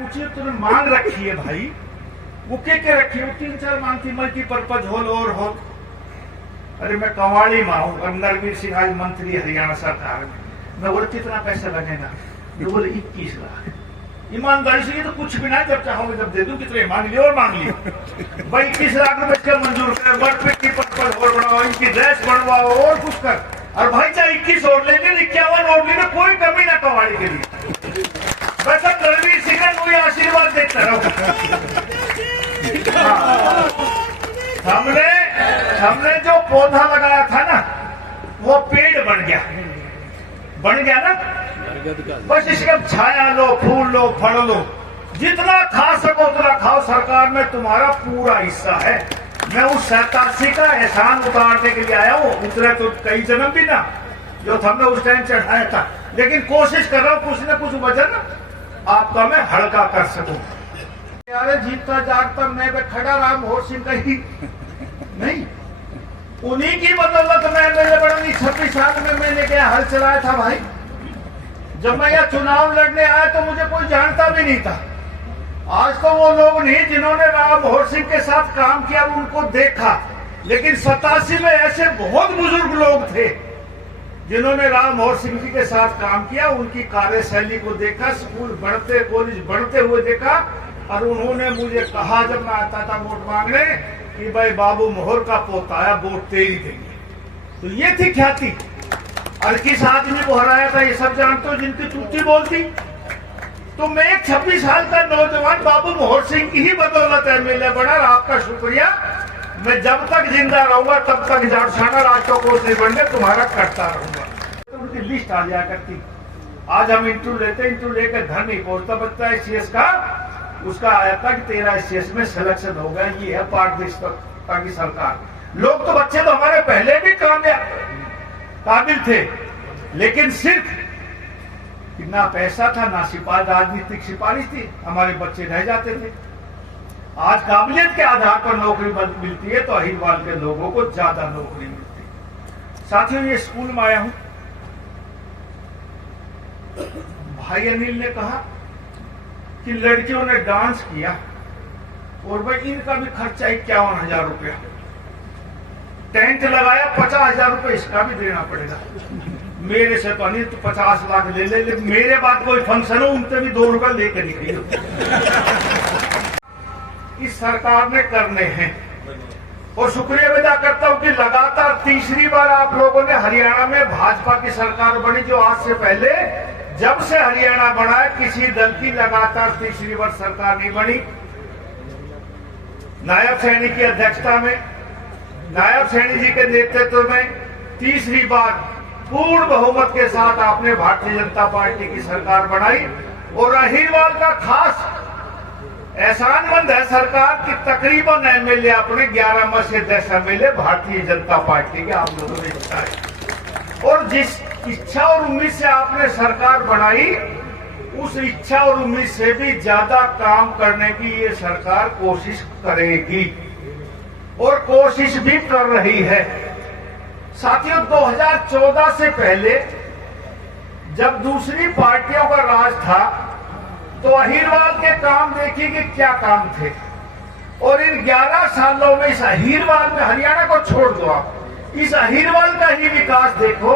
पूछिए तूने मांग रखी है भाई, वो के रखी है? 3-4 मांग थी, मल्टीपर्पज हॉल और हॉल। अरे मैं कवाड़ी में हूँ और नरवीर सिंह आज मंत्री हरियाणा सरकार में। मैं बोले कितना पैसा लगेगा? ये बोले 21 लाख। ईमानदारी से ये तो कुछ भी ना, जब चाहोगे जब दे दूं। कितने मांग लियो और मांग लियो भाई, 21 लाख रुपए क्या मंजूर कर, मल्टीपर्पज हॉल बनवाओ, इनकी ड्रेस बनवाओ और कुछ कर। और भाई चाहे 21 और लेंगे, 51 और लेंगे, कोई कमी ना कवाड़ी के लिए। बस अब नरवीर सिंह ने कोई आशीर्वाद देता रहो। हमने जो पौधा लगाया था ना, वो पेड़ बन गया ना। बस इसके अब छाया लो, फूल लो, फल लो, जितना खा सको उतना खाओ। सरकार में तुम्हारा पूरा हिस्सा है। मैं उस 87 का एहसान उतारने के लिए आया हूँ। उतरे तो कई जन्म भी ना, जो हमने उस टाइम चढ़ाया था, लेकिन कोशिश कर रहा हूँ कुछ न कुछ वजन आपका मैं हल्का कर सकूं। यार जीतता जागता मैं खड़ा राम होर सिंह कहीं नहीं, उन्हीं की बदौलत मैं एमएलए बना। 26 साल में मैंने क्या हल चलाया था भाई। जब मैं यह चुनाव लड़ने आया तो मुझे कोई जानता भी नहीं था। आज तो वो लोग नहीं जिन्होंने राम होर सिंह के साथ काम किया, उनको देखा, लेकिन 87 में ऐसे बहुत बुजुर्ग लोग थे जिन्होंने राम होर सिंह जी के साथ काम किया। उनकी कार्यशैली को देखा, स्कूल बढ़ते, कॉलेज बढ़ते हुए देखा, और उन्होंने मुझे कहा जब मैं आता था वोट मांगने कि भाई बाबू मोहर का पोता आया, वोट तेरी देंगे। तो ये थी ख्याति। और किस आदमी को हराया था ये सब जानते हो, जिनकी चुट्टी बोलती। तो मैं 26 साल का नौजवान बाबू मोहर सिंह की ही बदौलत एमएलए बना। आपका शुक्रिया। मैं जब तक जिंदा रहूंगा तब तक जाटसाना राजकोष नहीं बनने तुम्हारा करता रहूंगा। तो उनकी लिस्ट आ जाया करती। आज हम इंटरव्यू लेते, इंटरव्यू लेकर घर नहीं पहुंचता बच्चा एसीएस का, उसका आया था कि तेरा एसीएस में सिलेक्शन हो गया। ये है पारदर्शिता की सरकार। लोग तो बच्चे तो हमारे पहले भी काबिल थे, लेकिन सिर्फ ना पैसा था, ना राजनीतिक सिफारिश थी, हमारे बच्चे रह जाते थे। आज काबिलियत के आधार पर नौकरी मिलती है तो अहिरवाल के लोगों को ज्यादा नौकरी मिलती है। साथियों, ये स्कूल में आया हूं, भाई अनिल ने कहा कि लड़कियों ने डांस किया और भाई इनका भी खर्चा 51,000 रुपया, टेंट लगाया 50,000 रुपये, इसका भी देना पड़ेगा। मेरे से तो नहीं, तो 50 लाख ले ले, मेरे बाद कोई फंक्शन हो उनसे भी 2 रुपये लेकर निकलिए। इस सरकार ने करने हैं और शुक्रिया अदा करता हूं कि लगातार तीसरी बार आप लोगों ने हरियाणा में भाजपा की सरकार बनी, जो आज से पहले जब से हरियाणा बना है किसी दल की लगातार तीसरी बार सरकार नहीं बनी। नायब सैनी की अध्यक्षता में, नायब सैनी जी के नेतृत्व में तीसरी बार पूर्ण बहुमत के साथ आपने भारतीय जनता पार्टी की सरकार बनाई। और अहिरवाल का खास एहसानमंद है सरकार की तकरीबन एमएलए अपने 11 में से 10 एमएलए भारतीय जनता पार्टी के आप लोगों ने जिताए। और जिस इच्छा और उम्मीद से आपने सरकार बनाई, उस इच्छा और उम्मीद से भी ज्यादा काम करने की ये सरकार कोशिश करेगी और कोशिश भी कर रही है। साथियों, 2014 से पहले जब दूसरी पार्टियों का राज था तो अहिरवाल के काम देखिए कि क्या काम थे, और इन 11 सालों में इस अहिरवाल में, हरियाणा को छोड़ दो आप, इस अहिरवाल का ही विकास देखो।